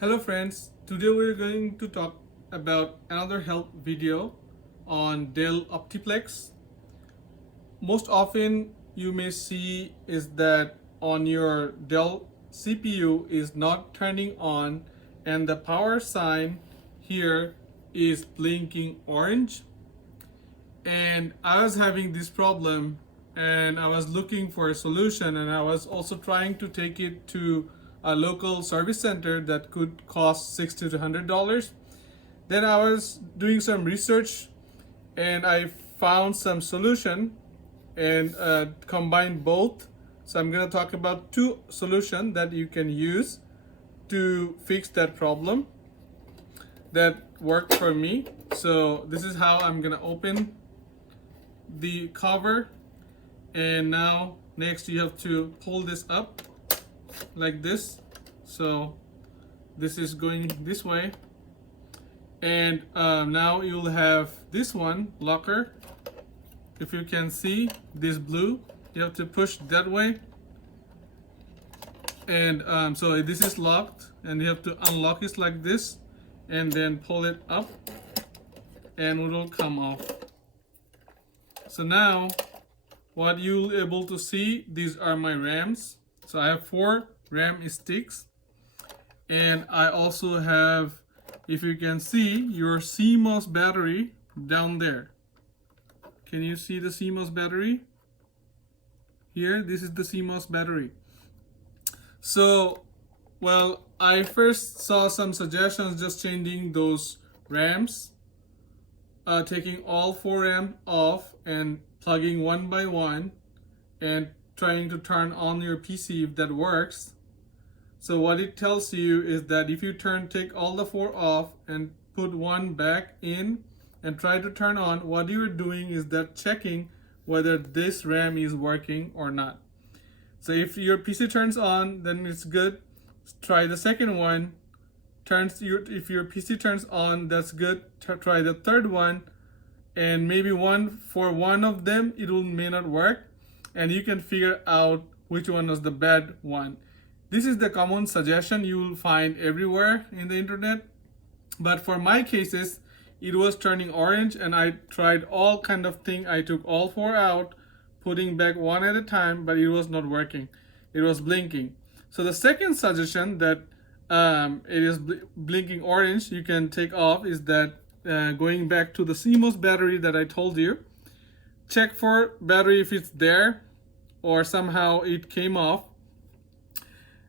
Hello friends, today we're going to talk about another help video on Dell Optiplex. Most often you may see is that on your Dell CPU is not turning on and the power sign here is blinking orange, and I was having this problem and I was looking for a solution, and I was also trying to take it to a local service center that could cost $60 to $100. Then I was doing some research and I found some solution and combined both. So I'm going to talk about two solutions that you can use to fix that problem that worked for me. So this is how I'm going to open the cover, and now next you have to pull this up like this. So this is going this way, and now you'll have this one locker. If you can see this blue, you have to push that way, and so this is locked and you have to unlock it like this and then pull it up and it will come off. So now what you'll able to see, these are my RAMs. So I have 4 RAM sticks, and I also have, if you can see, your CMOS battery down there. Can you see the CMOS battery? Here, this is the CMOS battery. So, well, I first saw some suggestions just changing those RAMs, taking all 4 RAM off and plugging one by one and trying to turn on your PC if that works. So what it tells you is that if you take all the 4 off and put one back in and try to turn on, what you're doing is that checking whether this RAM is working or not. So if your PC turns on, then it's good. Try the second one. If your PC turns on, that's good. Try the third one, and maybe for one of them it may not work, and you can figure out which one was the bad one. This is the common suggestion you will find everywhere in the internet, but for my cases it was turning orange and I tried all kind of thing. I took all 4 out, putting back one at a time, but it was not working. It was blinking. So the second suggestion that it is blinking orange you can take off is that going back to the CMOS battery that I told you, check for battery if it's there or somehow it came off.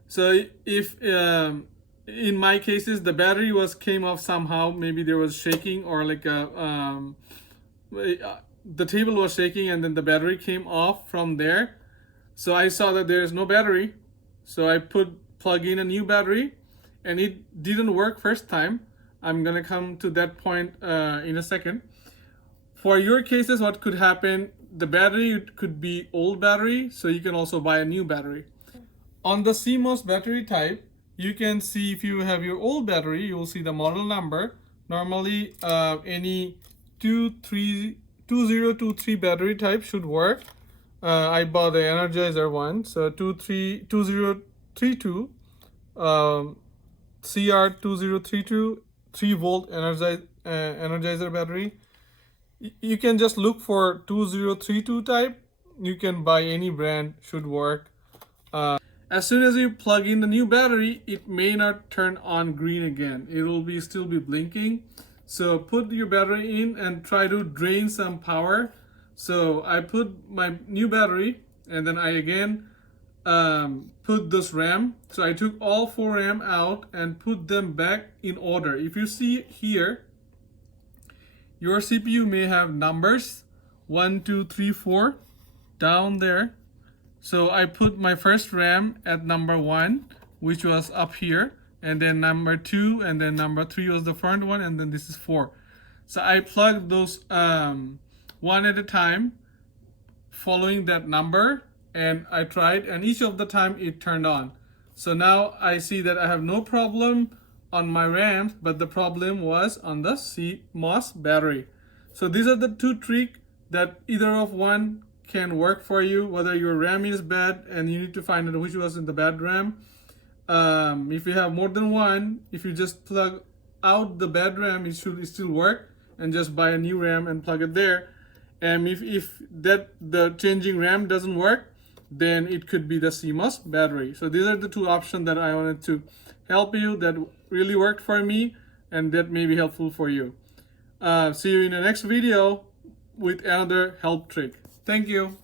So if in my cases the battery came off somehow, maybe there was shaking or like the table was shaking and then the battery came off from there. So I saw that there's no battery, so I plug in a new battery, and it didn't work first time. I'm gonna come to that point in a second. For your cases, what could happen, the battery could be old battery, so you can also buy a new battery. On the CMOS battery type, you can see if you have your old battery, you will see the model number. Normally any 2023 battery type should work. I bought the Energizer one, so 2032 CR2032 3-volt Energizer battery. You can just look for 2032 type. You can buy any brand, should work. As soon as you plug in the new battery, it may not turn on green again. It will still be blinking. So put your battery in and try to drain some power. So I put my new battery and then I again put this RAM. So I took all 4 RAM out and put them back in order. If you see here, your CPU may have numbers 1, 2, 3, 4 down there. So I put my first RAM at number 1, which was up here, and then number 2, and then number 3 was the front one, and then this is 4. So I plugged those one at a time, following that number, and I tried, and each of the time it turned on. So now I see that I have no problem on my RAMs, but the problem was on the CMOS battery. So these are the 2 tricks that either of one can work for you, whether your RAM is bad and you need to find out which was in the bad RAM, If you have more than one, if you just plug out the bad RAM, it should still work, and just buy a new RAM and plug it there. And if the changing RAM doesn't work, then it could be the CMOS battery. So these are the two options that I wanted to help you, that really worked for me, and that may be helpful for you. See you in the next video with another help trick. Thank you.